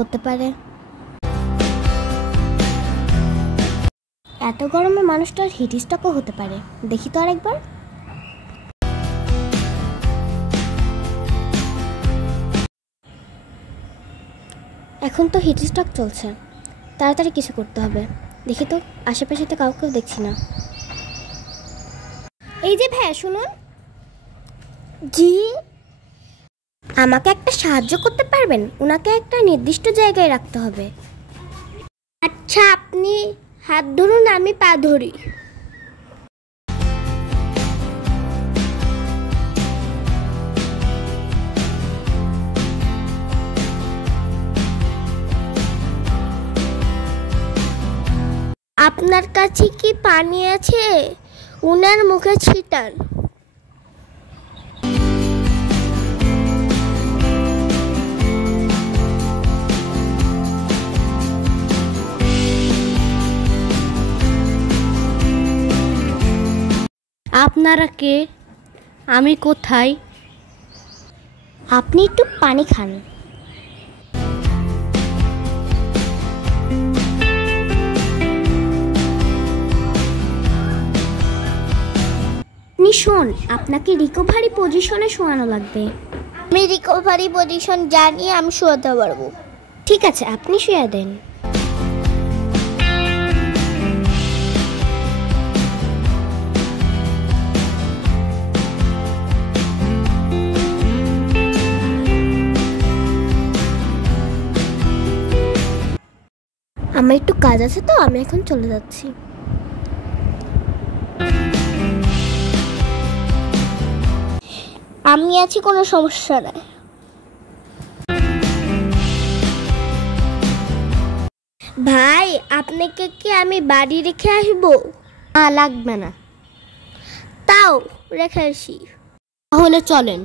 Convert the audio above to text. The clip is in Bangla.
হতে পারে? এত গরমে মানুষটার হিট স্ট্রোকও হতে পারে। দেখি তো আরেকবার। এখন তো হিট স্ট্রোক চলছে, তাড়াতাড়ি কিছু করতে হবে। দেখি তো, আশেপাশে তো কাউকেও দেখছি না। এই যে ভাইয়া, শুনুন। জি, আমাকে একটা সাহায্য করতে পারবেন? ওনাকে একটা নির্দিষ্ট জায়গায় রাখতে হবে। আচ্ছা, আপনি হাত ধরুন, আমি পা ধরি। আপনার কাছে কি পানি আছে? উনার মুখে ছিটান। আপনারা কে? আমি কোথায়? আপনি একটু পানি খান। শোন, আপনাকে রিকভারি পজিশনে শোয়ানো লাগবে। আমি রিকভারি পজিশন জানি, আমি শোয়াতে পারবো। ঠিক আছে, আপনি শুয়ে দেন। আমার একটু কাজ আছে, তো আমি এখন চলে যাচ্ছি। আমি আছি, কোনো সমস্যা নাই। ভাই, আপনাকে কি আমি বাড়ি রেখে আসবো? না, লাগবে না। তাও রেখে আসি। তাহলে চলেন।